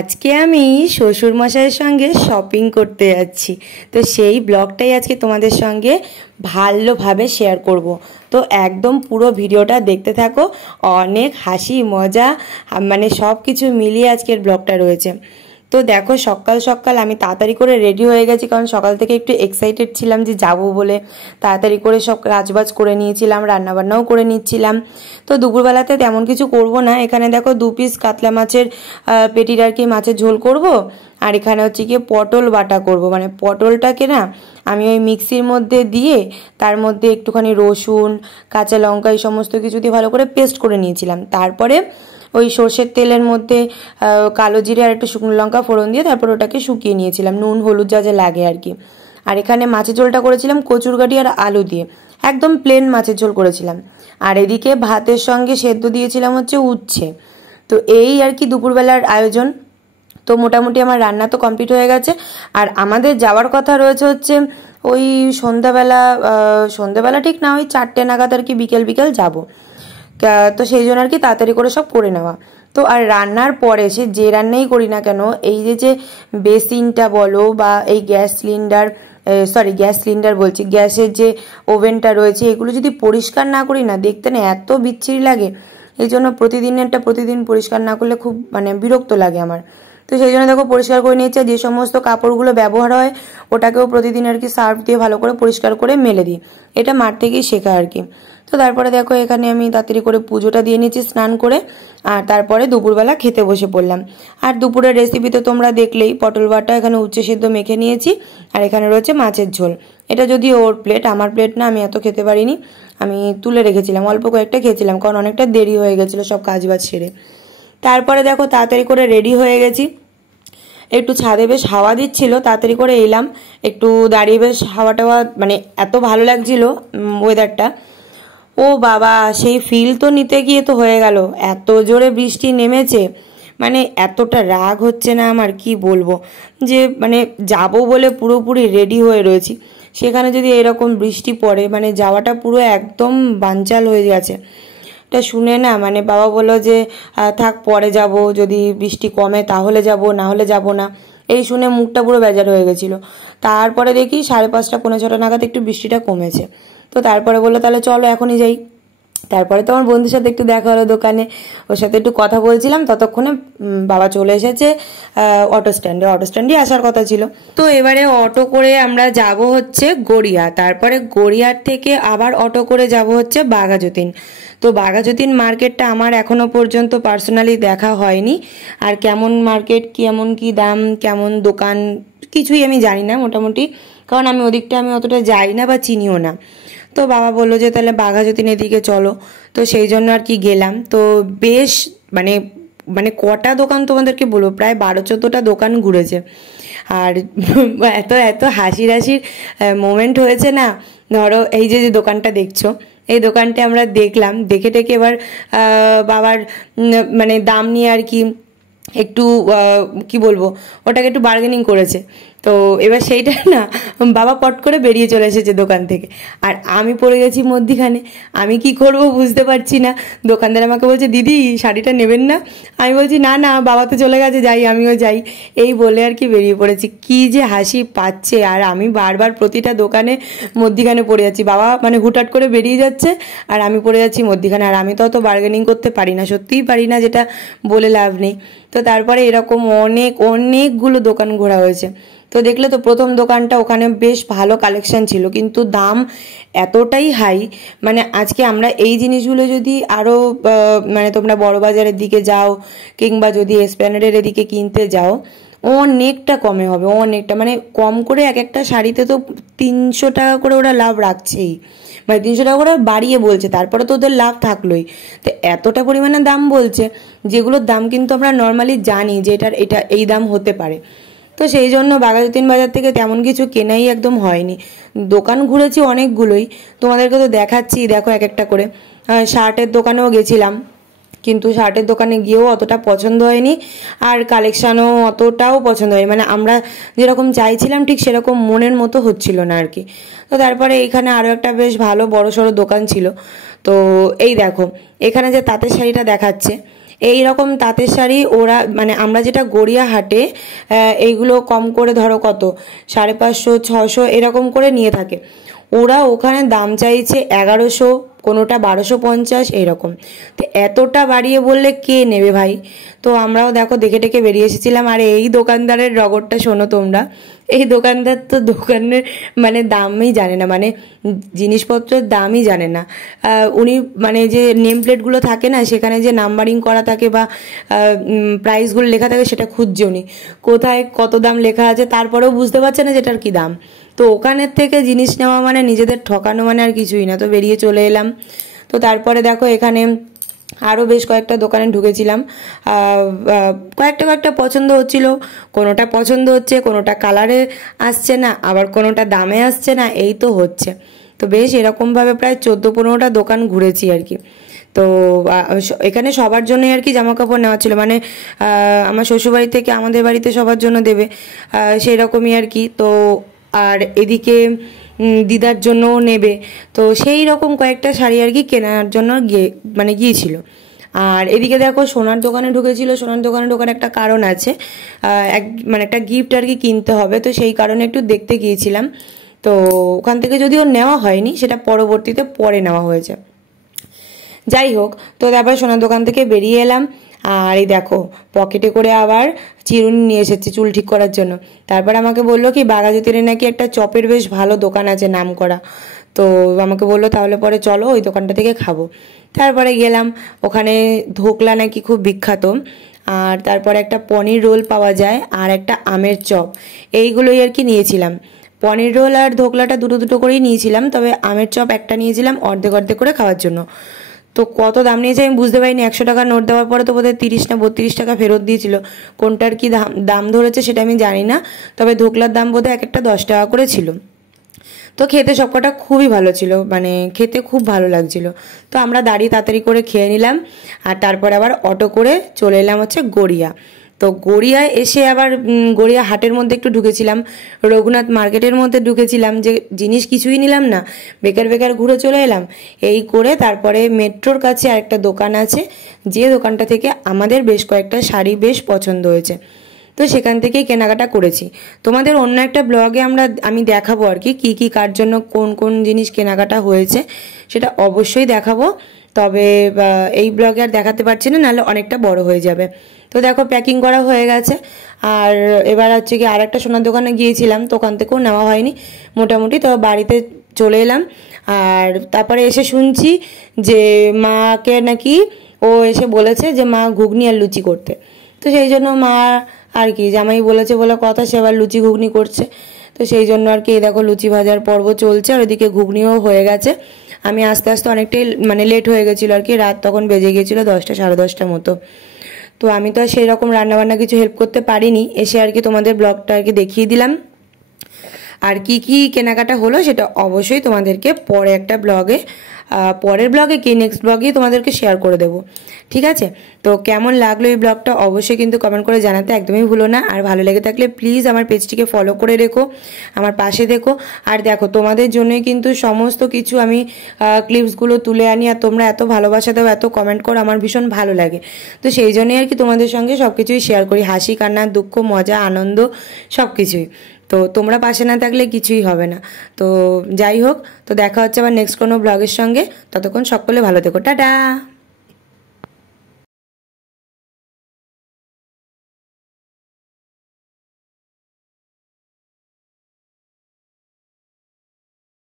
আজকে আমি শ্বশুর মশাইয়ের সঙ্গে শপিং করতে যাচ্ছি। তো সেই ব্লগটাই আজকে তোমাদের সঙ্গে ভালোভাবে শেয়ার করব। তো একদম পুরো ভিডিওটা দেখতে থাকো, অনেক হাসি মজা মানে সব কিছু মিলিয়ে আজকের ব্লগটা রয়েছে। তো দেখো সকাল সকাল আমি তাড়াতাড়ি করে রেডি হয়ে গেছি, কারণ সকাল থেকে একটু এক্সাইটেড ছিলাম যে যাবো বলে। তাড়াতাড়ি করে সব কাজবাজ করে নিয়েছিলাম, রান্নাবান্নাও করে নিচ্ছিলাম। তো দুপুরবেলাতে তেমন কিছু করব না। এখানে দেখো 2 পিস কাতলা মাছের পেটির আর কি মাছের ঝোল করব। আর এখানে হচ্ছে গিয়ে পটল বাটা করব। মানে পটলটাকে না আমি ওই মিক্সির মধ্যে দিয়ে তার মধ্যে একটুখানি রসুন, কাঁচা লঙ্কা এই সমস্ত কিছু দিয়ে ভালো করে পেস্ট করে নিয়েছিলাম। তারপরে ওই সর্ষের তেলের মধ্যে কালো জিরে আর একটু শুকনো লঙ্কা ফোড়ন দিয়ে তারপর ওটাকে শুকিয়ে নিয়েছিলাম, নুন হলুদ যা যা লাগে আর কি। আর এখানে মাছের ঝোলটা করেছিলাম কচুরগাঠি আর আলু দিয়ে, একদম প্লেন মাছের ঝোল করেছিলাম। আর এদিকে ভাতের সঙ্গে সেদ্ধ দিয়েছিলাম হচ্ছে উচ্ছে। তো এই আর কি দুপুরবেলার আয়োজন। তো মোটামুটি আমার রান্না তো কমপ্লিট হয়ে গেছে। আর আমাদের যাওয়ার কথা রয়েছে হচ্ছে ওই সন্ধ্যাবেলা ঠিক না, ওই 4টে নাগাদ আর কি, বিকেল বিকেল যাবো। তো সেই জন্য আর কি তাড়াতাড়ি করে সব করে নেওয়া। তো আর রান্নার পরে সে যে রান্নাই করি না কেন, এই যে বেসিনটা বলো বা এই গ্যাস সিলিন্ডার বলছি, গ্যাসের যে ওভেনটা রয়েছে, এগুলো যদি পরিষ্কার না করি না, দেখতে না এত বিচ্ছিরি লাগে। এই জন্য প্রতিদিন পরিষ্কার না করলে খুব মানে বিরক্ত লাগে আমার। তো সেই জন্য দেখো পরিষ্কার করে নিয়েছে। যে সমস্ত কাপড়গুলো ব্যবহার হয় ওটাকেও প্রতিদিন আর কি সার্ফ দিয়ে ভালো করে পরিষ্কার করে মেলে দিই। এটা মার থেকেই শেখা আর কি। তো তারপরে দেখো এখানে আমি তাড়াতাড়ি করে পুজোটা দিয়ে নিয়েছি স্নান করে। আর তারপরে দুপুরবেলা খেতে বসে পড়লাম। আর দুপুরের রেসিপি তো তোমরা দেখলেই, পটল বাটা, এখানে উচ্ছে সিদ্ধ মেখে নিয়েছি। আর এখানে রয়েছে মাছের ঝোল। এটা যদি ওর প্লেট, আমার প্লেট না, আমি এত খেতে পারিনি, আমি তুলে রেখেছিলাম, অল্প কয়েকটা খেয়েছিলাম, কারণ অনেকটা দেরি হয়ে গেছিলো সব কাজবাজ সেরে। তারপরে দেখো তাড়াতাড়ি করে রেডি হয়ে গেছি। একটু ছাদে বেশ হাওয়া দিচ্ছিল, তাড়াতাড়ি করে এলাম, একটু দাঁড়িয়ে বেশ হাওয়া টাওয়া, মানে এত ভালো লাগছিল ওয়েদারটা। ও বাবা, সেই ফিল তো নিতে গিয়ে তো হয়ে গেল, এত জোরে বৃষ্টি নেমেছে। মানে এতটা রাগ হচ্ছে না আমার, কি বলবো, যে মানে যাব বলে পুরোপুরি রেডি হয়ে রয়েছি, সেখানে যদি এরকম বৃষ্টি পড়ে, মানে যাওয়াটা পুরো একদম বানচাল হয়ে গেছে। এটা শুনে না মানে বাবা বললো যে থাক পরে যাব, যদি বৃষ্টি কমে তাহলে যাব, না হলে যাব না। এই শুনে মুখটা পুরো বেজার হয়ে গেছিলো। তারপরে দেখি 5:30 পৌনে 6টা নাগাদ একটু বৃষ্টিটা কমেছে। তো তারপরে বললো তাহলে চলো এখনই যাই। তারপরে তো আমার বন্ধুর সাথে একটু দেখা হলো দোকানে, ওর সাথে একটু কথা বলছিলাম, ততক্ষণে বাবা চলে এসেছে অটো স্ট্যান্ডে আসার কথা ছিল। তো এবারে অটো করে আমরা যাব হচ্ছে গড়িয়া, তারপরে গড়িয়ার থেকে আবার অটো করে যাব হচ্ছে বাঘাযতীন। তো বাঘাযতীন মার্কেটটা আমার এখনো পর্যন্ত পার্সোনালি দেখা হয়নি। আর কেমন মার্কেট, কেমন কি দাম, কেমন দোকান, কিছুই আমি জানি না মোটামুটি, কারণ আমি ওদিকটা আমি অতটা যাই না বা চিনিও না। তো বাবা বললো যে তাহলে বাঘাযতীনের দিকে চলো। তো সেই জন্য আর কি গেলাম। তো বেশ মানে মানে কটা দোকান তোমাদেরকে বলবো, প্রায় 12-14টা দোকান ঘুরেছে। আর এত এত হাসির মোমেন্ট হয়েছে না। ধরো এই যে দোকানটা দেখছো, এই দোকানটা আমরা দেখলাম, দেখে টেকে এবার বাবার মানে দাম নিয়ে আর কি একটু কি বলবো, ওটাকে একটু বার্গেনিং করেছে। তো এবার সেইটা না বাবা পট করে বেরিয়ে চলে এসেছে দোকান থেকে, আর আমি পড়ে গেছি মধ্যিখানে। আমি কি করব বুঝতে পারছি না। দোকানদার আমাকে বলছে দিদি শাড়িটা নেবেন না? আমি বলছি না না, বাবা তো চলে গেছে, যাই আমিও যাই, এই বলে আর কি বেরিয়ে পড়েছি। কি যে হাসি পাচ্ছে, আর আমি বারবার প্রতিটা দোকানে মধ্যিখানে পড়ে যাচ্ছি। বাবা মানে হুটহাট করে বেরিয়ে যাচ্ছে আর আমি পড়ে যাচ্ছি মধ্যিখানে। আর আমি তো অত বার্গেনিং করতে পারি না, সত্যিই পারি না, যেটা বলে লাভ নেই। তো তারপরে এরকম অনেকগুলো দোকান ঘোরা হয়েছে। তো দেখলে তো প্রথম দোকানটা, ওখানে বেশ ভালো কালেকশন ছিল, কিন্তু দাম এতটাই হাই। মানে আজকে আমরা এই জিনিসগুলো যদি আরো মানে তোমরা বড় বাজারের দিকে যাও কিংবা যদি এসপ্ল্যানেডের এদিকে কিনতে যাও, অনেকটা কমে হবে, অনেকটা। মানে কম করে এক একটা শাড়িতে তো 300 টাকা করে ওরা লাভ রাখছেই, মানে 300 টাকা করে বাড়িয়ে বলছে, তারপরে তো ওদের লাভ থাকলোই। তো এতটা পরিমাণে দাম বলছে, যেগুলোর দাম কিন্তু আমরা নর্মালি জানি যে এটা এই দাম হতে পারে। তো সেই জন্য বাঘাযতীন বাজার থেকে তেমন কিছু কেনাই একদম হয়নি। দোকান ঘুরেছি অনেকগুলোই, তোমাদেরকে তো দেখাচ্ছি, দেখো এক একটা করে। শার্টের দোকানেও গেছিলাম, কিন্তু শার্টের দোকানে গিয়েও অতটা পছন্দ হয়নি, আর কালেকশানও অতটাও পছন্দ হয়নি। মানে আমরা যেরকম চাইছিলাম ঠিক সেরকম মনের মতো হচ্ছিল না আর কি। তো তারপরে এখানে আরও একটা বেশ ভালো বড় সড়ো দোকান ছিল। তো এই দেখো এখানে যে তাঁতের শাড়িটা দেখাচ্ছে, এই রকম তাঁতের শাড়ি ওরা মানে আমরা যেটা গড়িয়াহাটে এইগুলো কম করে ধরো কত 550 600 এরকম করে নিয়ে থাকে, ওরা ওখানে দাম চাইছে 1100, কোনোটা 1250 এইরকম। তো এতটা বাড়িয়ে বললে কে নেবে ভাই? তো আমরাও দেখো দেখে টেকে বেরিয়ে এসেছিলাম। আর এই দোকানদারের রগরটা শোনো তোমরা, এই দোকানদার তো দোকানের মানে দামই জানে না, মানে জিনিসপত্রের দামই জানে না। উনি মানে যে নেম প্লেটগুলো থাকে না, সেখানে যে নাম্বারিং করা থাকে বা প্রাইসগুলো লেখা থাকে, সেটা খুঁজছে উনি কোথায় কত দাম লেখা আছে, তারপরেও বুঝতে পারছে না যেটার কি দাম। তো ওখানের থেকে জিনিস নেওয়া মানে নিজেদের ঠকানো মানে আর কিছুই না। তো বেরিয়ে চলে এলাম। তো তারপরে দেখো এখানে আরও বেশ কয়েকটা দোকানে ঢুকেছিলাম, কয়েকটা পছন্দ হচ্ছিল, কোনোটা পছন্দ হচ্ছে, কোনোটা কালারে আসছে না, আবার কোনোটা দামে আসছে না, এই তো হচ্ছে। তো বেশ এরকমভাবে প্রায় 14-15টা দোকান ঘুরেছি আর কি। তো এখানে সবার জন্যই আর কি জামা কাপড় নেওয়া ছিল, মানে আমার শ্বশুরবাড়ি থেকে আমাদের বাড়িতে সবার জন্য দেবে সেই রকমই আর কি। তো আর এদিকে দিদার জন্যও নেবে, তো সেই রকম কয়েকটা শাড়ি আর কি কেনার জন্য গিয়েছিল। আর এদিকে দেখো সোনার দোকানে ঢুকেছিল। সোনার দোকানে ঢোকার একটা কারণ আছে, একটা গিফট আর কি কিনতে হবে, তো সেই কারণে একটু দেখতে গিয়েছিলাম। তো ওখান থেকে যদিও নেওয়া হয়নি, সেটা পরবর্তীতে পরে নেওয়া হয়েছে। যাই হোক, তো তারপর সোনার দোকান থেকে বেরিয়ে এলাম। আর এই দেখো পকেটে করে আবার চিরুনি নিয়ে এসেছে চুল ঠিক করার জন্য। তারপর আমাকে বললো কি বাঘাযতীনে নাকি একটা চপের বেশ ভালো দোকান আছে নাম করা, তো আমাকে বললো তাহলে পরে চলো ওই দোকানটা থেকে খাবো। তারপরে গেলাম, ওখানে ধোকলা নাকি খুব বিখ্যাত, আর তারপরে একটা পনির রোল পাওয়া যায়, আর একটা আমের চপ, এইগুলোই আর কি নিয়েছিলাম। পনির রোল আর ধোকলাটা দুটো করেই নিয়েছিলাম, তবে আমের চপ একটা নিয়েছিলাম অর্ধেক করে খাওয়ার জন্য। তো কত দাম নিয়েছে আমি বুঝতে পারিনি, 100 টাকা নোট দেওয়ার পরে তো বোধহয় 30 না 32 টাকা ফেরত দিয়েছিল। কোনটার কি দাম ধরেছে সেটা আমি জানি না, তবে ধোকলার দাম বোধহয় একটা 10 টাকা করে ছিল। তো খেতে সবকটা খুবই ভালো ছিল, মানে খেতে খুব ভালো লাগছিল। তো আমরা দাঁড়িয়ে তাড়াতাড়ি করে খেয়ে নিলাম, আর তারপর আবার অটো করে চলে এলাম হচ্ছে গড়িয়া। তো গড়িয়ায় এসে আবার গড়িয়া হাটের মধ্যে একটু ঢুকেছিলাম, রঘুনাথ মার্কেটের মধ্যে ঢুকেছিলাম, যে জিনিস কিছুই নিলাম না, বেকার ঘুরে চলে এলাম। এই করে তারপরে মেট্রোর কাছে আরেকটা দোকান আছে, যে দোকানটা থেকে আমাদের বেশ কয়েকটা শাড়ি বেশ পছন্দ হয়েছে, তো সেখান থেকেই কেনাকাটা করেছি। তোমাদের অন্য একটা ব্লগে আমি দেখাবো আর কি কি কার জন্য কোন জিনিস কেনাকাটা হয়েছে, সেটা অবশ্যই দেখাবো। তবে এই ব্লগে আর দেখাতে পারছি না, নাহলে অনেকটা বড় হয়ে যাবে। তো দেখো প্যাকিং করা হয়ে গেছে। আর এবার হচ্ছে কি আর একটা সোনার দোকানে গিয়েছিলাম, তো ওখান থেকেও নেওয়া হয়নি মোটামুটি। তো বাড়িতে চলে এলাম। আর তারপরে এসে শুনছি যে মাকে নাকি ও এসে বলেছে যে মা ঘুগনি আর লুচি করতে, তো সেই জন্য মা আর কি জামাই বলেছে বলে কথা, সে আবার লুচি ঘুগনি করছে। তো সেই জন্য আর কি দেখো লুচি ভাজার পর্ব চলছে, আর ওদিকে ঘুগনিও হয়ে গেছে। আমি আস্তে আস্তে অনেকটাই মানে লেট হয়ে গেছিলো আর কি, রাত তখন বেজে গিয়েছিলো 10টা 10:30 মতো। তো আমি তো আর সেই রকম রান্নাবান্না কিছু হেল্প করতে পারিনি, এসে আর কি তোমাদের ব্লগটা আর কি দেখিয়ে দিলাম। আর কি কেনাকাটা হলো সেটা অবশ্যই তোমাদেরকে পরের ব্লগে কি নেক্সট ব্লগে তোমাদেরকে শেয়ার করে দেবো, ঠিক আছে? তো কেমন লাগলো এই ব্লগটা অবশ্যই কিন্তু কমেন্ট করে জানাতে একদমই ভুলো না। আর ভালো লেগে থাকলে প্লিজ আমার পেজটিকে ফলো করে রেখো, আমার পাশে দেখো। আর দেখো তোমাদের জন্যই কিন্তু সমস্ত কিছু আমি ক্লিপসগুলো তুলে আনি, আর তোমরা এত ভালোবাসা দাও, এত কমেন্ট করো, আমার ভীষণ ভালো লাগে। তো সেই জন্যই আর কি তোমাদের সঙ্গে সব কিছুই শেয়ার করি, হাসি কান্না দুঃখ মজা আনন্দ সব কিছুই। তো তোমরা পাশে না থাকলে কিছুই হবে না। তো যাই হোক, তো দেখা হচ্ছে আবার নেক্সট কোনো ব্লগের সঙ্গে। ততক্ষণ সকলে ভালো থেকো, টাটা।